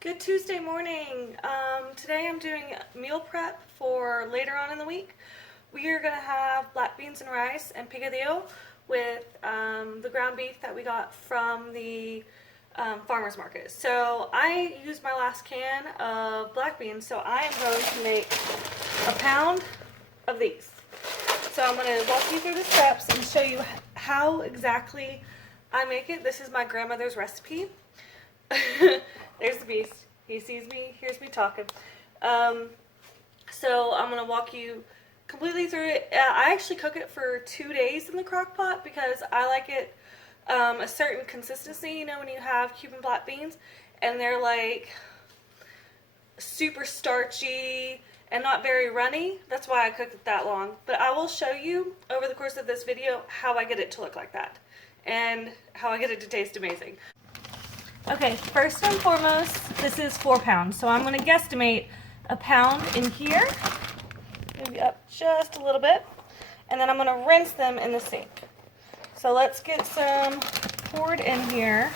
Good Tuesday morning. Today I'm doing meal prep for later on in the week. We are going to have black beans and rice and picadillo with the ground beef that we got from the farmer's market. So I used my last can of black beans, so I am going to make a pound of these. So I'm going to walk you through the steps and show you how exactly I make it. This is my grandmother's recipe. There's the beast. He sees me, hears me talking. So I'm going to walk you completely through it. I actually cook it for 2 days in the crock pot because I like it a certain consistency. You know, when you have Cuban black beans and they're like super starchy and not very runny, that's why I cook it that long. But I will show you over the course of this video how I get it to look like that and how I get it to taste amazing. Okay, first and foremost, this is 4 pounds, so I'm going to guesstimate a pound in here, maybe up just a little bit, and then I'm going to rinse them in the sink. So let's get some poured in here.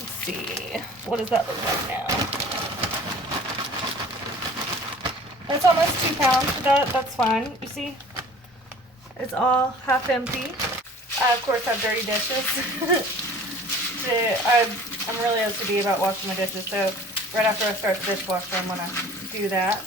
Let's see, what does that look like now? That's almost 2 pounds, so that's fine, you see? It's all half empty. I, of course, have dirty dishes. I'm really OCD about washing my dishes, so right after I start the dishwasher, I'm going to do that.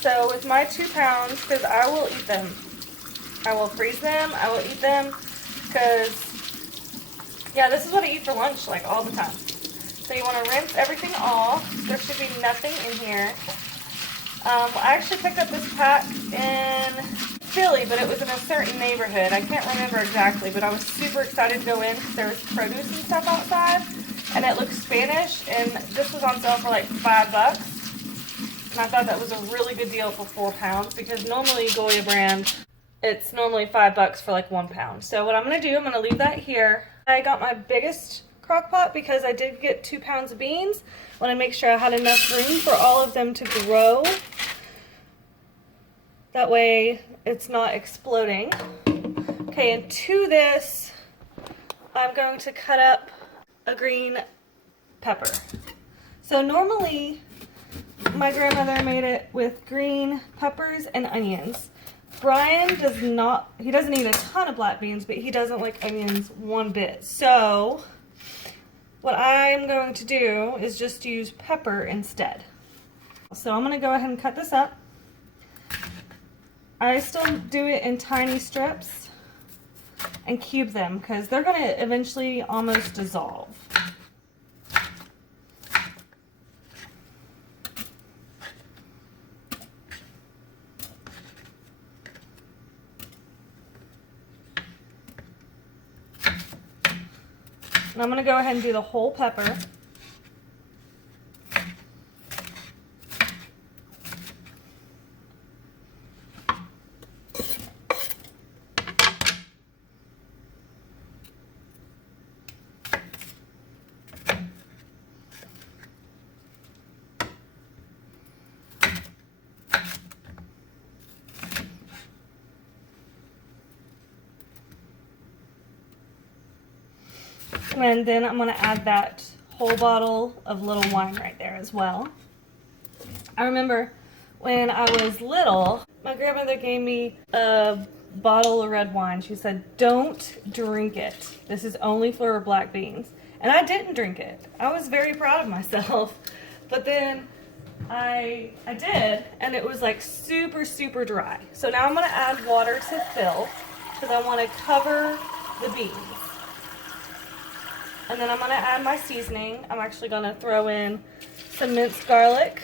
So with my 2 pounds, because I will eat them. I will freeze them. I will eat them because, yeah, this is what I eat for lunch, like, all the time. So you want to rinse everything off. There should be nothing in here. I actually picked up this pack in Philly, but it was in a certain neighborhood. I can't remember exactly, but I was super excited to go in because there was produce and stuff outside, and it looked Spanish, and this was on sale for like $5. And I thought that was a really good deal for 4 pounds because normally Goya brand, it's normally $5 for like 1 pound. So what I'm going to do, I'm going to leave that here. I got my biggest crock pot because I did get 2 pounds of beans. I want to make sure I had enough room for all of them to grow. That way it's not exploding. Okay, and to this, I'm going to cut up a green pepper. So normally, my grandmother made it with green peppers and onions. Brian does not, he doesn't eat a ton of black beans, but he doesn't like onions one bit. So what I'm going to do is just use pepper instead. So I'm going to go ahead and cut this up. I still do it in tiny strips and cube them because they're going to eventually almost dissolve. And I'm going to go ahead and do the whole pepper. And then I'm going to add that whole bottle of little wine right there as well. I remember when I was little, my grandmother gave me a bottle of red wine. She said, don't drink it. This is only for black beans. And I didn't drink it. I was very proud of myself. But then I did, and it was like super, super dry. So now I'm going to add water to fill because I want to cover the beans. And then I'm going to add my seasoning. I'm actually going to throw in some minced garlic.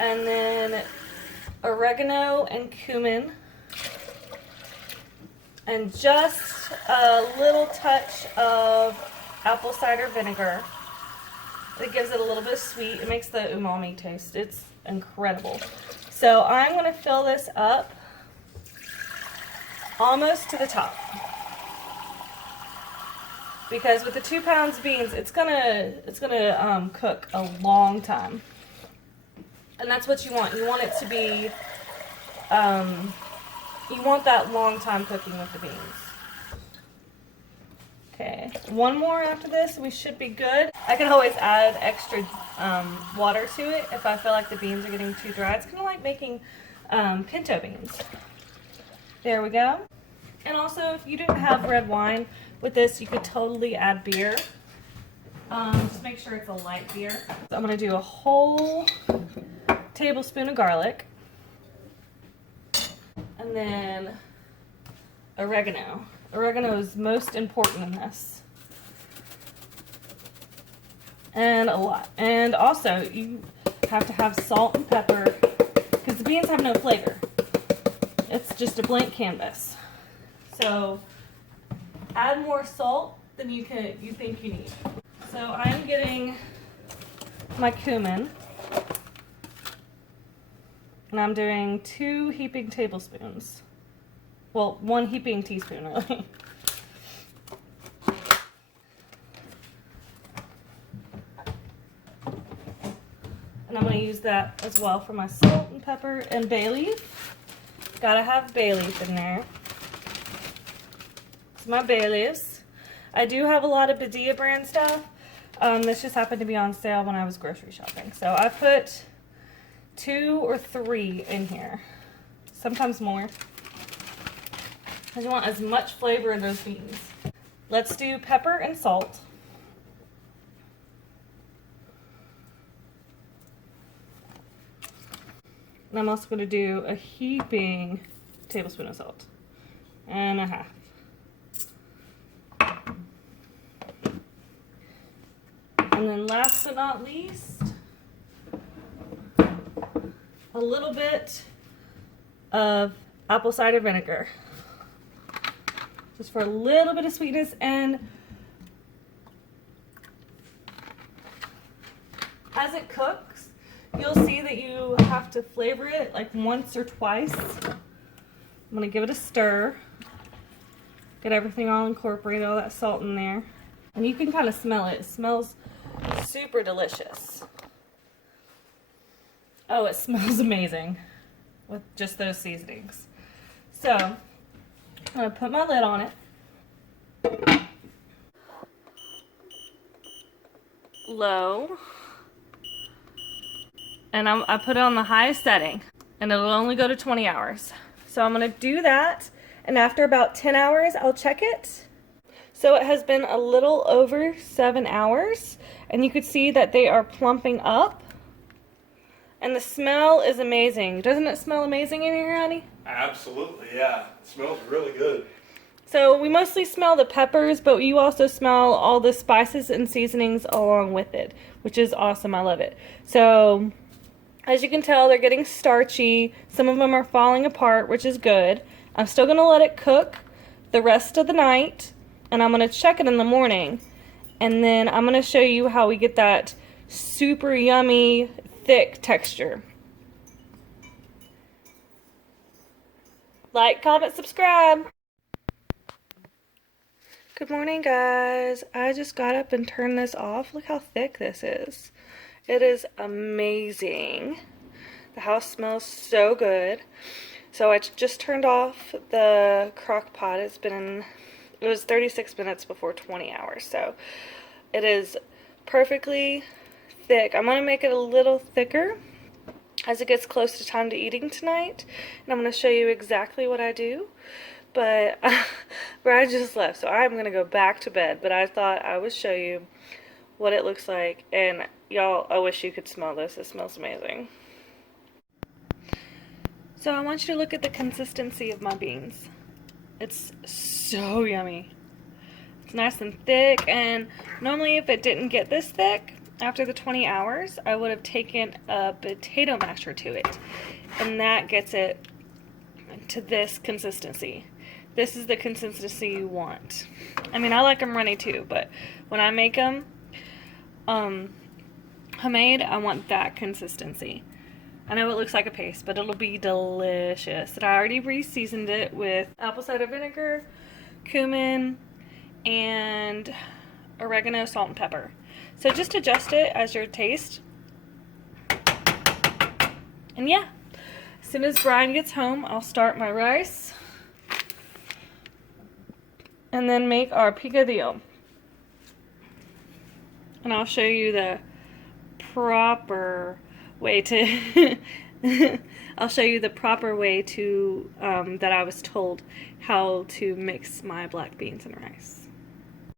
And then oregano and cumin. And just a little touch of apple cider vinegar. It gives it a little bit sweet. It makes the umami taste. It's incredible. So I'm going to fill this up almost to the top, because with the 2 pounds of beans, it's gonna cook a long time. And that's what you want. You want it to be, you want that long time cooking with the beans. Okay, one more after this, we should be good. I can always add extra water to it if I feel like the beans are getting too dry. It's kind of like making pinto beans. There we go. And also, if you didn't have red wine with this, you could totally add beer. Just make sure it's a light beer. So I'm going to do a whole tablespoon of garlic. And then oregano. Oregano is most important in this. And a lot. And also, you have to have salt and pepper because the beans have no flavor. It's just a blank canvas. So, add more salt than you think you need. So, I'm getting my cumin. And I'm doing 2 heaping tablespoons. Well, 1 heaping teaspoon, really. And I'm going to use that as well for my salt and pepper and bay leaf. Gotta have bay leaf in there. It's my bay leaves. I do have a lot of Badia brand stuff. This just happened to be on sale when I was grocery shopping. So I put 2 or 3 in here. Sometimes more. I just want as much flavor in those beans. Let's do pepper and salt. And I'm also going to do a heaping tablespoon of salt. And a half. And then last but not least, a little bit of apple cider vinegar. Just for a little bit of sweetness. And as it cooks, you'll see that you have to flavor it like once or twice. I'm going to give it a stir. Get everything all incorporated, all that salt in there. And you can kind of smell it. It smells super delicious. Oh, it smells amazing with just those seasonings. So, I'm going to put my lid on it. Low. And I put it on the highest setting. And it'll only go to 20 hours. So I'm going to do that. And after about 10 hours, I'll check it. So it has been a little over 7 hours. And you could see that they are plumping up. And the smell is amazing. Doesn't it smell amazing in here, honey? Absolutely, yeah. It smells really good. So we mostly smell the peppers, but you also smell all the spices and seasonings along with it, which is awesome. I love it. So as you can tell, they're getting starchy. Some of them are falling apart, which is good. I'm still going to let it cook the rest of the night, and I'm going to check it in the morning. And then I'm going to show you how we get that super yummy, thick texture. Like, comment, subscribe. Good morning, guys. I just got up and turned this off. Look how thick this is. It is amazing. The house smells so good. So I just turned off the crock pot. It was 36 minutes before 20 hours. So it is perfectly thick. I'm going to make it a little thicker as it gets close to time to eating tonight. And I'm going to show you exactly what I do. But Brian just left, so I'm going to go back to bed. But I thought I would show you what it looks like. And y'all, I wish you could smell this. It smells amazing. So I want you to look at the consistency of my beans. It's so yummy. It's nice and thick. And normally if it didn't get this thick, after the 20 hours, I would have taken a potato masher to it. And that gets it to this consistency. This is the consistency you want. I mean, I like them runny too, but when I make them homemade, I want that consistency. I know it looks like a paste, but it'll be delicious. And I already re-seasoned it with apple cider vinegar, cumin, and oregano, salt, and pepper. So just adjust it as your taste. And yeah, as soon as Brian gets home, I'll start my rice and then make our picadillo. And I'll show you the proper way to I'll show you the proper way to that I was told how to mix my black beans and rice.